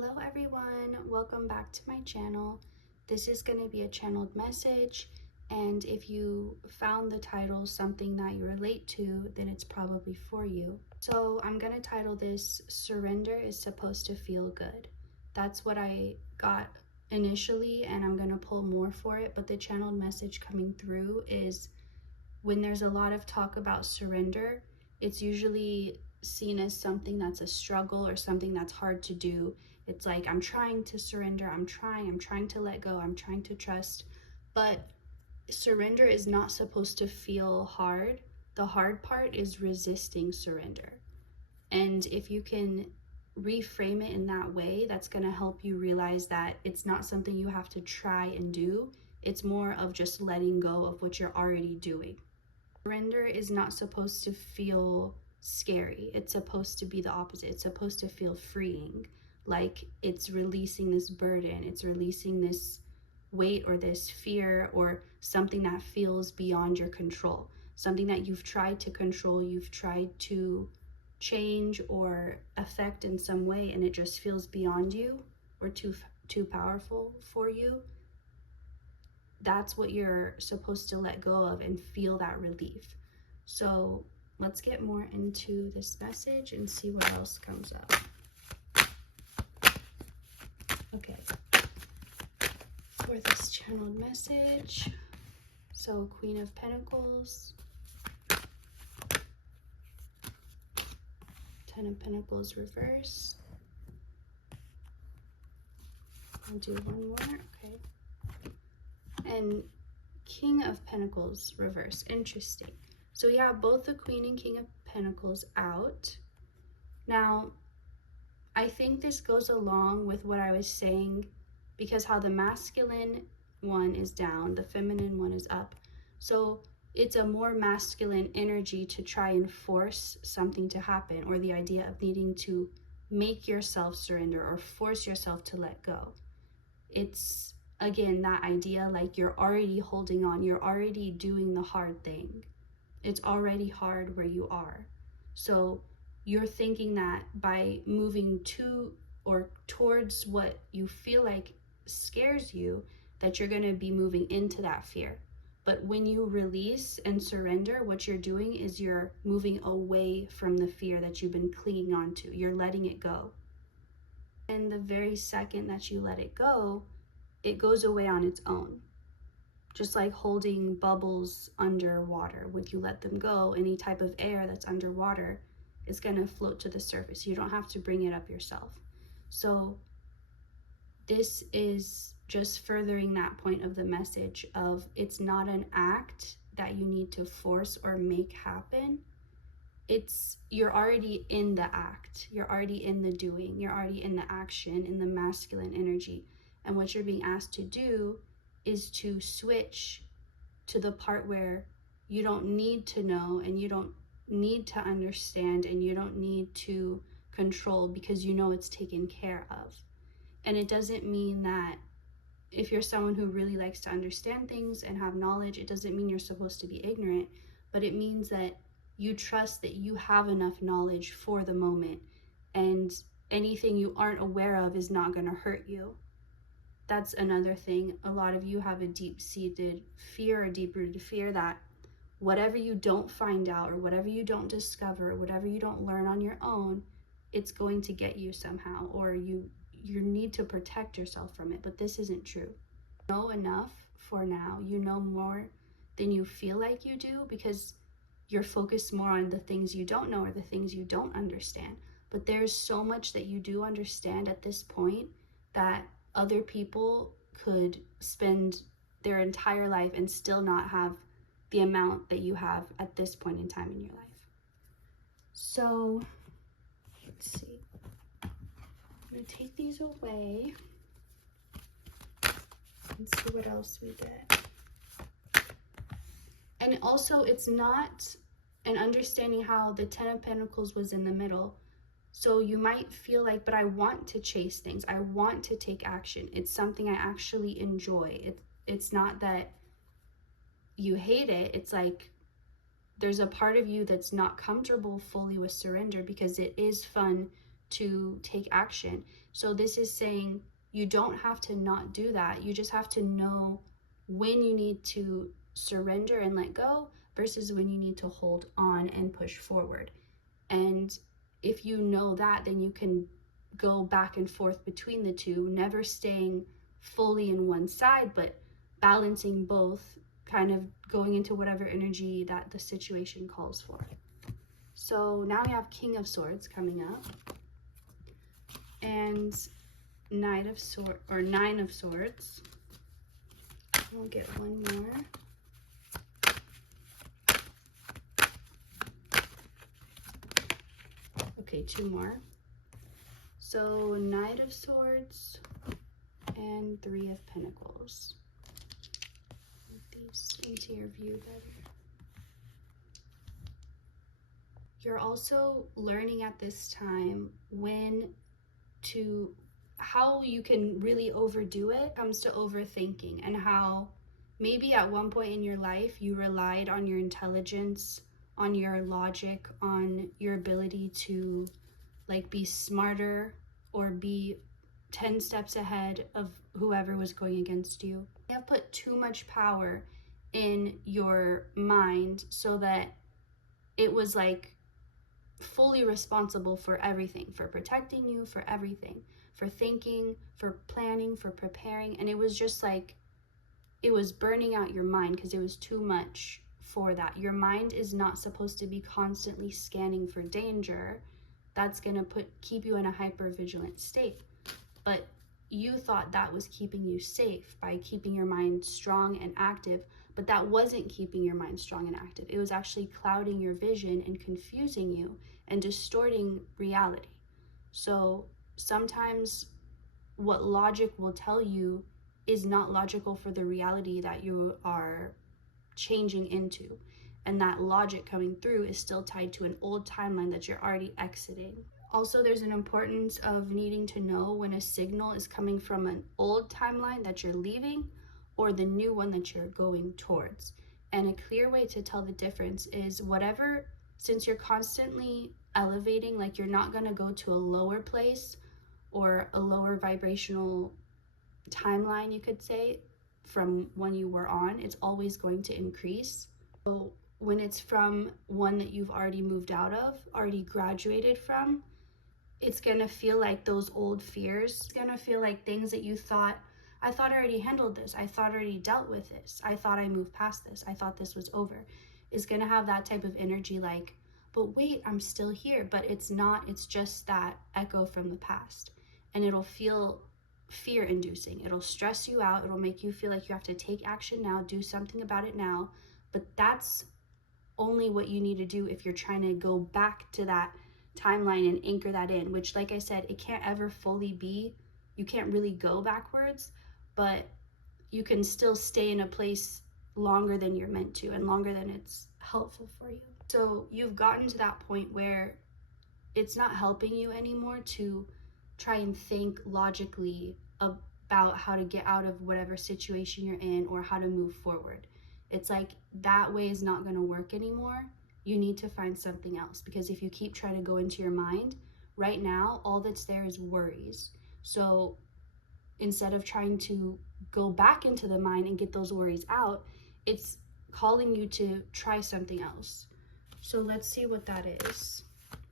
Hello everyone, welcome back to my channel. This is going to be a channeled message, and if you found the title something that you relate to, then it's probably for you. So I'm going to title this Surrender is Supposed to Feel Good. That's what I got initially, and I'm going to pull more for it, but the channeled message coming through is when there's a lot of talk about surrender, it's usually seen as something that's a struggle or something that's hard to do. It's like, I'm trying to surrender, I'm trying to let go, I'm trying to trust. But surrender is not supposed to feel hard. The hard part is resisting surrender. And if you can reframe it in that way, that's going to help you realize that it's not something you have to try and do. It's more of just letting go of what you're already doing. Surrender is not supposed to feel scary. It's supposed to be the opposite. It's supposed to feel freeing, like it's releasing this burden, it's releasing this weight or this fear or something that feels beyond your control, something that you've tried to control, you've tried to change or affect in some way, and it just feels beyond you or too powerful for you. That's what you're supposed to let go of and feel that relief. So let's get more into this message and see what else comes up. Okay, for this channeled message, so Queen of Pentacles, Ten of Pentacles reverse. I'll do one more, okay. And King of Pentacles reverse. Interesting. So we have both the Queen and King of Pentacles out. Now, I think this goes along with what I was saying, because how the masculine one is down, the feminine one is up. So it's a more masculine energy to try and force something to happen, or the idea of needing to make yourself surrender or force yourself to let go. It's, again, that idea like you're already holding on, you're already doing the hard thing. It's already hard where you are. So you're thinking that by moving to or towards what you feel like scares you, that you're going to be moving into that fear. But when you release and surrender, what you're doing is you're moving away from the fear that you've been clinging on to. You're letting it go. And the very second that you let it go, it goes away on its own. Just like holding bubbles underwater. When you let them go, any type of air that's underwater is going to float to the surface. You don't have to bring it up yourself. So this is just furthering that point of the message of it's not an act that you need to force or make happen. You're already in the act. You're already in the doing. You're already in the action, in the masculine energy. And what you're being asked to do is to switch to the part where you don't need to know, and you don't need to understand, and you don't need to control, because you know it's taken care of. And it doesn't mean that if you're someone who really likes to understand things and have knowledge, it doesn't mean you're supposed to be ignorant, but it means that you trust that you have enough knowledge for the moment, and anything you aren't aware of is not going to hurt you. That's another thing. A lot of you have a deep-seated fear, a deep-rooted fear that whatever you don't find out, or whatever you don't discover, whatever you don't learn on your own, it's going to get you somehow, or you need to protect yourself from it. But this isn't true. You know enough for now. You know more than you feel like you do, because you're focused more on the things you don't know or the things you don't understand. But there's so much that you do understand at this point that other people could spend their entire life and still not have the amount that you have at this point in time in your life. So let's see. I'm going to take these away and see what else we get. And also, it's not an understanding how the Ten of Pentacles was in the middle. So you might feel like, but I want to chase things. I want to take action. It's something I actually enjoy. It's not that you hate it. It's like there's a part of you that's not comfortable fully with surrender, because it is fun to take action. So this is saying you don't have to not do that. You just have to know when you need to surrender and let go versus when you need to hold on and push forward. And if you know that, then you can go back and forth between the two, never staying fully in one side, but balancing both, kind of going into whatever energy that the situation calls for. So now we have King of Swords coming up, and Nine of Swords. We'll get one more. Okay, two more. So Knight of Swords and Three of Pentacles. Put these into your view better. You're also learning at this time how you can really overdo it comes to overthinking, and how maybe at one point in your life you relied on your intelligence, on your logic, on your ability to like be smarter or be 10 steps ahead of whoever was going against you. You have put too much power in your mind so that it was like fully responsible for everything, for protecting you, for everything, for thinking, for planning, for preparing. And it was just like, it was burning out your mind because it was too much for that. Your mind is not supposed to be constantly scanning for danger. That's going to keep you in a hyper-vigilant state. But you thought that was keeping you safe by keeping your mind strong and active, but that wasn't keeping your mind strong and active. It was actually clouding your vision and confusing you and distorting reality. So sometimes what logic will tell you is not logical for the reality that you are changing into. And that logic coming through is still tied to an old timeline that you're already exiting. Also, there's an importance of needing to know when a signal is coming from an old timeline that you're leaving or the new one that you're going towards. And a clear way to tell the difference is since you're constantly elevating, like you're not going to go to a lower place or a lower vibrational timeline, you could say, from when you were on, it's always going to increase. So when it's from one that you've already moved out of, already graduated from, it's going to feel like those old fears. It's going to feel like things that you thought, I thought I already handled this. I thought I already dealt with this. I thought I moved past this. I thought this was over. It's going to have that type of energy like, but wait, I'm still here. But it's not. It's just that echo from the past. And it'll feel fear-inducing. It'll stress you out. It'll make you feel like you have to take action now, do something about it now. But that's only what you need to do if you're trying to go back to that timeline and anchor that in, which, like I said, it can't ever fully be. You can't really go backwards, but you can still stay in a place longer than you're meant to and longer than it's helpful for you. So you've gotten to that point where it's not helping you anymore to try and think logically about how to get out of whatever situation you're in or how to move forward. It's like that way is not going to work anymore. You need to find something else, because if you keep trying to go into your mind, right now, all that's there is worries. So instead of trying to go back into the mind and get those worries out, it's calling you to try something else. So let's see what that is.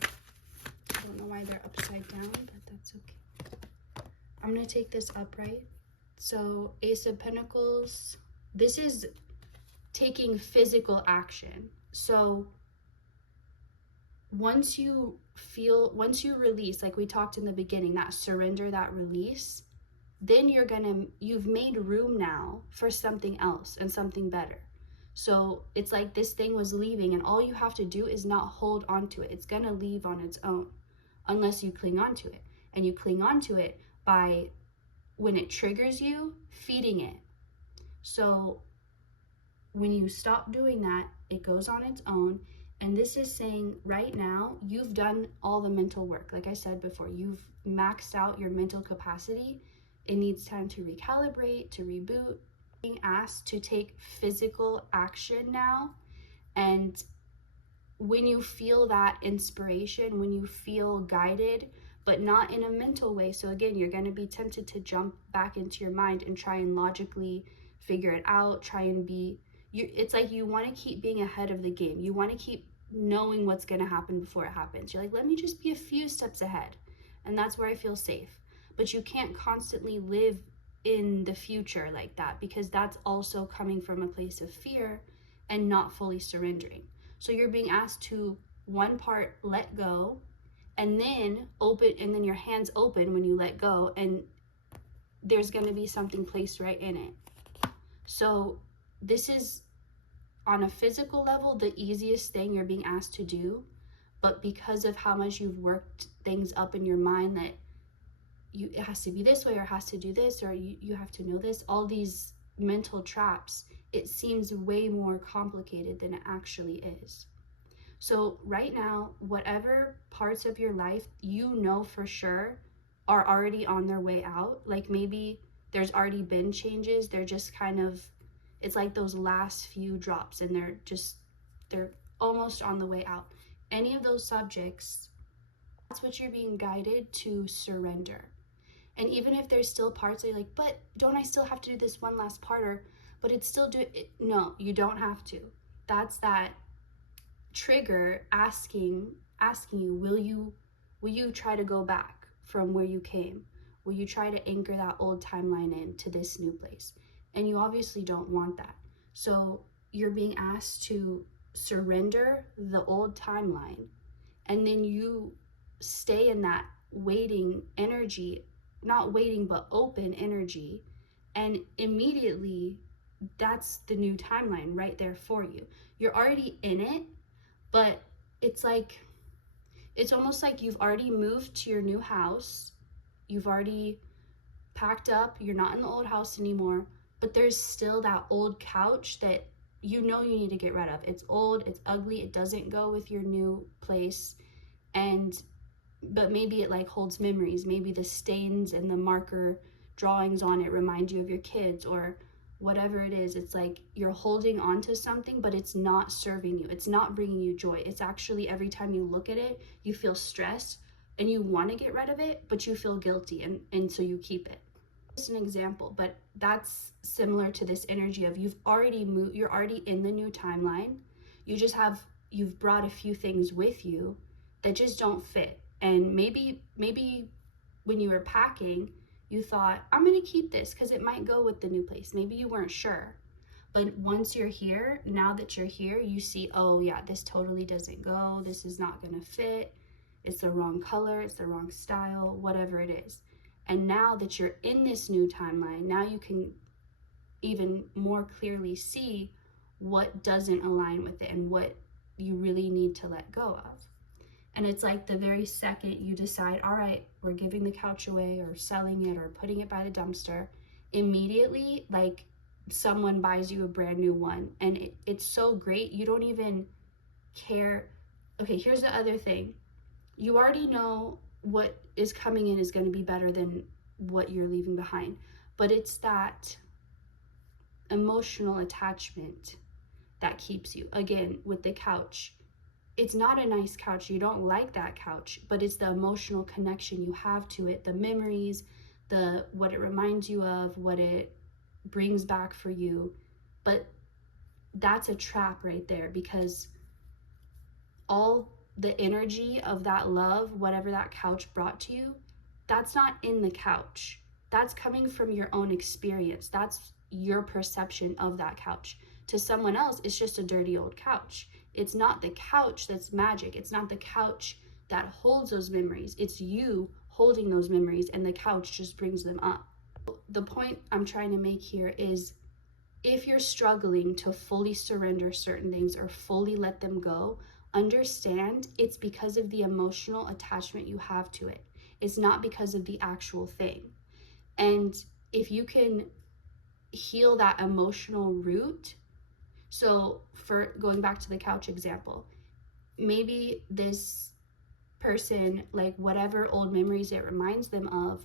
I don't know why they're upside down, but that's okay. I'm going to take this upright. So Ace of Pentacles, this is taking physical action. So once you release, like we talked in the beginning, that surrender, that release, then you've made room now for something else and something better. So it's like this thing was leaving, and all you have to do is not hold on to it. It's going to leave on its own unless you cling on to it. And you cling on to it by, when it triggers you, feeding it. So when you stop doing that, it goes on its own. And this is saying right now, you've done all the mental work. Like I said before, you've maxed out your mental capacity. It needs time to recalibrate, to reboot. Being asked to take physical action now. And when you feel that inspiration, when you feel guided but not in a mental way. So again, you're going to be tempted to jump back into your mind and try and logically figure it out, try and be, it's like you want to keep being ahead of the game. You want to keep knowing what's going to happen before it happens. You're like, let me just be a few steps ahead. And that's where I feel safe. But you can't constantly live in the future like that, because that's also coming from a place of fear and not fully surrendering. So you're being asked to, one part, let go, and then open, and then your hands open when you let go, and there's going to be something placed right in it. So this is, on a physical level, the easiest thing you're being asked to do, but because of how much you've worked things up in your mind that it has to be this way, or it has to do this, or you have to know this, all these mental traps, it seems way more complicated than it actually is. So right now, whatever parts of your life you know for sure are already on their way out, like maybe there's already been changes, they're just kind of, it's like those last few drops, and they're almost on the way out. Any of those subjects, that's what you're being guided to surrender. And even if there's still parts that you're like, but don't I still have to do this one last part, or but it's still no, you don't have to. That's that trigger asking you, will you try to go back from where you came? Will you try to anchor that old timeline into this new place? And you obviously don't want that. So you're being asked to surrender the old timeline, and then you stay in that waiting energy, not waiting, but open energy, and immediately that's the new timeline right there for you. You're already in it, but it's almost like you've already moved to your new house, you've already packed up, you're not in the old house anymore, but there's still that old couch that you know you need to get rid of. It's old, it's ugly, it doesn't go with your new place, but maybe it like holds memories. Maybe the stains and the marker drawings on it remind you of your kids, or whatever it is. It's like you're holding on to something, but it's not serving you. It's not bringing you joy. It's actually, every time you look at it, you feel stressed and you want to get rid of it, but you feel guilty, and so you keep it. Just an example, but that's similar to this energy of you've already moved, you're already in the new timeline. You've brought a few things with you that just don't fit. And maybe when you were packing, you thought, I'm going to keep this because it might go with the new place. Maybe you weren't sure. But once you're here, now that you're here, you see, oh yeah, this totally doesn't go. This is not going to fit. It's the wrong color. It's the wrong style, whatever it is. And now that you're in this new timeline, now you can even more clearly see what doesn't align with it and what you really need to let go of. And it's like the very second you decide, all right, we're giving the couch away or selling it or putting it by the dumpster, immediately, like, someone buys you a brand new one. And it's so great, you don't even care. Okay, here's the other thing. You already know what is coming in is going to be better than what you're leaving behind. But it's that emotional attachment that keeps you. Again, with the couch, it's not a nice couch. You don't like that couch, but it's the emotional connection you have to it, the memories, what it reminds you of, what it brings back for you. But that's a trap right there, because all the energy of that love, whatever that couch brought to you, that's not in the couch. That's coming from your own experience. That's your perception of that couch. To someone else, it's just a dirty old couch. It's not the couch that's magic. It's not the couch that holds those memories. It's you holding those memories, and the couch just brings them up. The point I'm trying to make here is, if you're struggling to fully surrender certain things or fully let them go, understand it's because of the emotional attachment you have to it. It's not because of the actual thing. And if you can heal that emotional root, so for going back to the couch example, maybe this person, like, whatever old memories it reminds them of,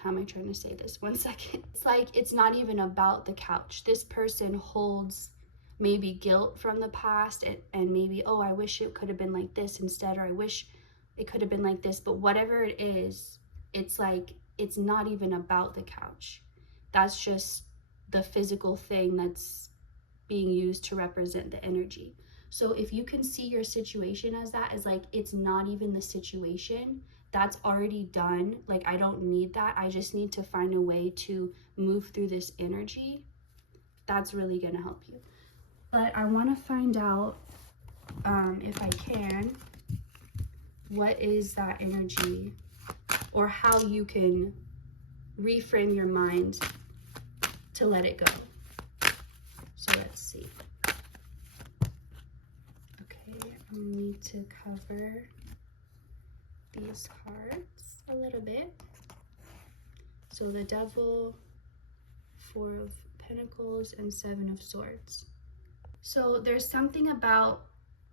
how am I trying to say this? 1 second. It's like, it's not even about the couch. This person holds maybe guilt from the past, and maybe, oh, I wish it could have been like this instead, or I wish it could have been like this, but whatever it is, it's like, it's not even about the couch. That's just the physical thing that's being used to represent the energy. So if you can see your situation as that, as like, it's not even the situation, that's already done. Like, I don't need that. I just need to find a way to move through this energy. That's really going to help you. But I want to find out, if I can, what is that energy, or how you can reframe your mind to let it go. So let's see. Okay, I need to cover these cards a little bit. So the Devil, 4 of Pentacles, and 7 of Swords. So there's something about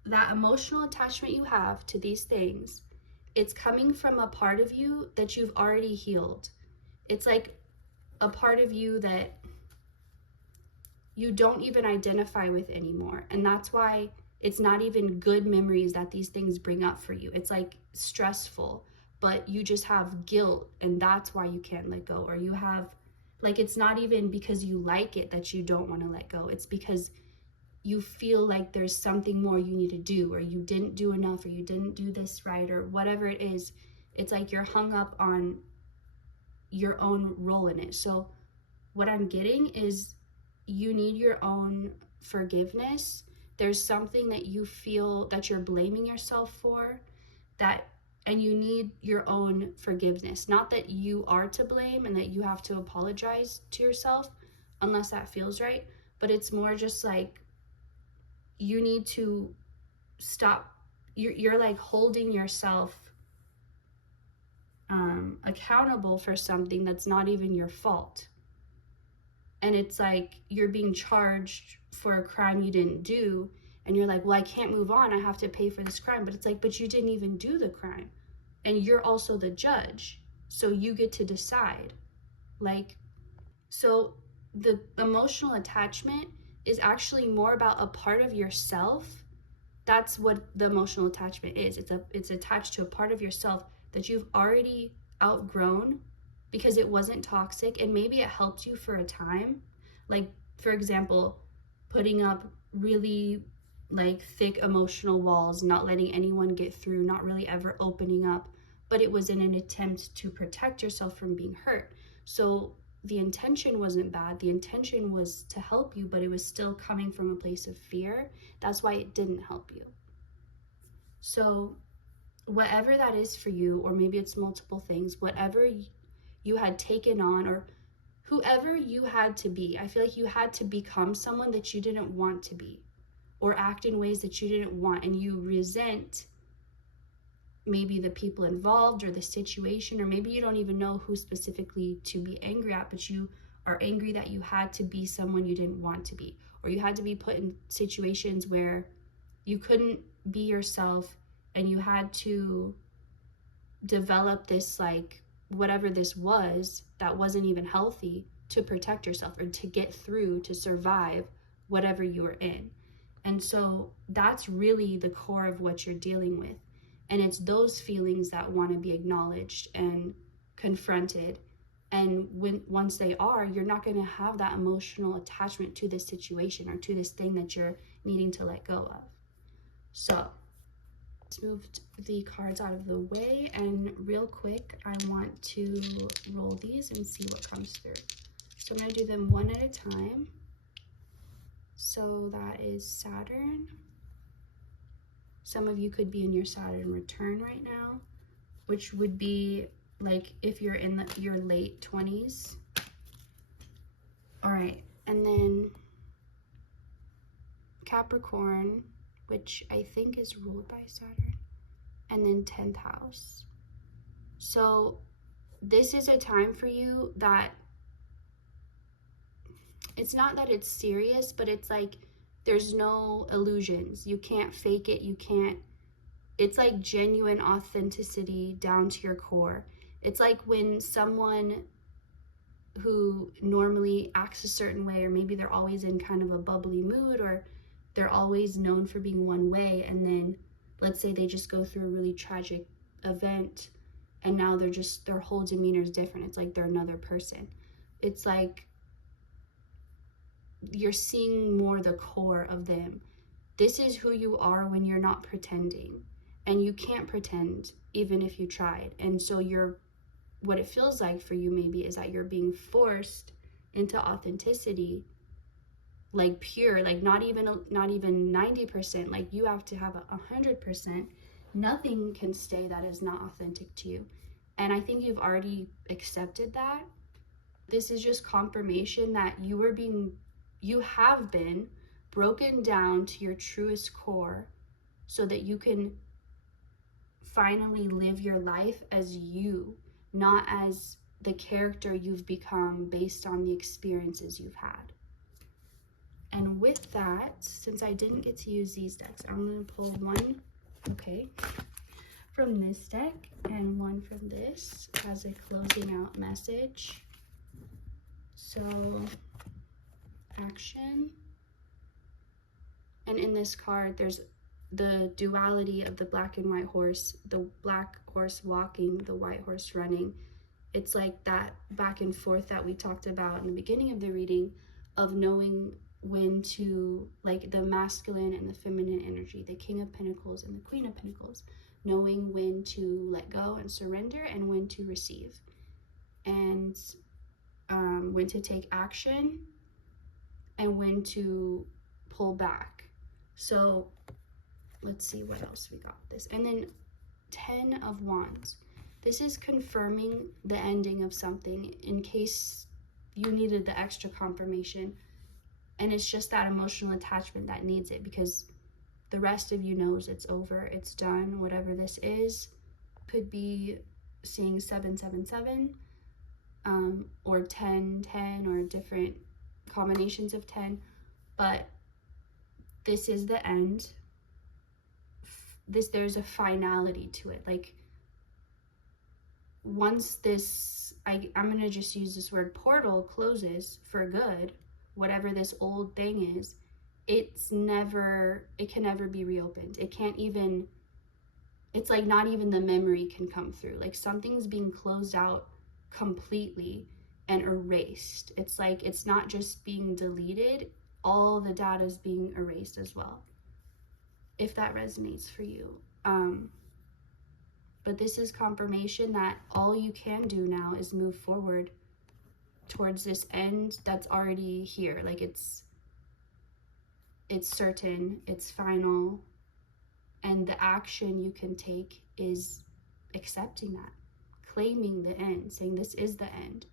that emotional attachment you have to these things. It's coming from a part of you that you've already healed. It's like a part of you that you don't even identify with anymore. And that's why it's not even good memories that these things bring up for you. It's like stressful, but you just have guilt, and that's why you can't let go. Or you have, like, it's not even because you like it that you don't want to let go. It's because you feel like there's something more you need to do, or you didn't do enough, or you didn't do this right, or whatever it is. It's like you're hung up on your own role in it. So what I'm getting is you need your own forgiveness. There's something that you feel that you're blaming yourself for, and you need your own forgiveness. Not that you are to blame and that you have to apologize to yourself unless that feels right, but it's more just like, you need to stop. You're like holding yourself accountable for something that's not even your fault. And it's like you're being charged for a crime you didn't do, and you're like, well, I can't move on, I have to pay for this crime. But it's like, but you didn't even do the crime, and you're also the judge, so you get to decide. Like, so the emotional attachment is actually more about a part of yourself. That's what the emotional attachment is. It's attached to a part of yourself that you've already outgrown because it wasn't toxic, and maybe it helped you for a time. Like, for example, putting up really like thick emotional walls, not letting anyone get through, not really ever opening up, but it was in an attempt to protect yourself from being hurt. So the intention wasn't bad. The intention was to help you, but it was still coming from a place of fear. That's why it didn't help you. So whatever that is for you, or maybe it's multiple things, whatever you had taken on, or whoever you had to be, I feel like you had to become someone that you didn't want to be, or act in ways that you didn't want, and you resent maybe the people involved or the situation, or maybe you don't even know who specifically to be angry at, but you are angry that you had to be someone you didn't want to be, or you had to be put in situations where you couldn't be yourself, and you had to develop this, like, whatever this was that wasn't even healthy, to protect yourself or to get through, to survive whatever you were in. And so that's really the core of what you're dealing with. And it's those feelings that want to be acknowledged and confronted. And once they are, you're not going to have that emotional attachment to this situation or to this thing that you're needing to let go of. So let's move the cards out of the way, and real quick, I want to roll these and see what comes through. So I'm going to do them one at a time. So that is Saturn. Some of you could be in your Saturn return right now, which would be like if you're in your late 20s. All right, and then Capricorn, which I think is ruled by Saturn, and then 10th house. So this is a time for you that it's not that it's serious, but it's like there's no illusions. You can't fake it. It's like genuine authenticity down to your core. It's like when someone who normally acts a certain way, or maybe they're always in kind of a bubbly mood, or they're always known for being one way, and then let's say they just go through a really tragic event, and now their whole demeanor is different. It's like they're another person. It's like you're seeing more the core of them. This is who you are when you're not pretending, and you can't pretend even if you tried. And so what it feels like for you maybe is that you're being forced into authenticity, like pure, like not even 90%, like you have to have 100%. Nothing can stay that is not authentic to you. And I think you've already accepted that. This is just confirmation that you have been broken down to your truest core so that you can finally live your life as you, not as the character you've become based on the experiences you've had. And with that, since I didn't get to use these decks, I'm going to pull one, from this deck and one from this as a closing out message. So, action. And in this card, there's the duality of the black and white horse, the black horse walking, the white horse running. It's like that back and forth that we talked about in the beginning of the reading, of knowing when to, like the masculine and the feminine energy, the King of Pentacles and the Queen of Pentacles, knowing when to let go and surrender and when to receive, and when to take action and when to pull back. So let's see what else we got this. And then 10 of Wands. This is confirming the ending of something in case you needed the extra confirmation. And it's just that emotional attachment that needs it, because the rest of you knows it's over, it's done, whatever this is. Could be seeing 777 or 1010 or different combinations of 10, but this is the end. There's a finality to it. Like once this, I'm gonna just use this word, portal closes for good, whatever this old thing is, it can never be reopened. It can't even, it's like not even the memory can come through. Like something's being closed out completely and erased. It's like it's not just being deleted, all the data is being erased as well, if that resonates for you. But this is confirmation that all you can do now is move forward towards this end that's already here. Like it's certain, it's final, and the action you can take is accepting that, claiming the end, saying this is the end.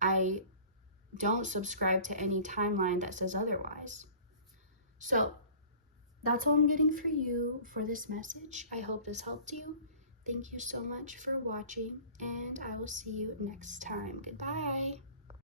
I don't subscribe to any timeline that says otherwise. So that's all I'm getting for you for this message. I hope this helped you. Thank you so much for watching, and I will see you next time. Goodbye.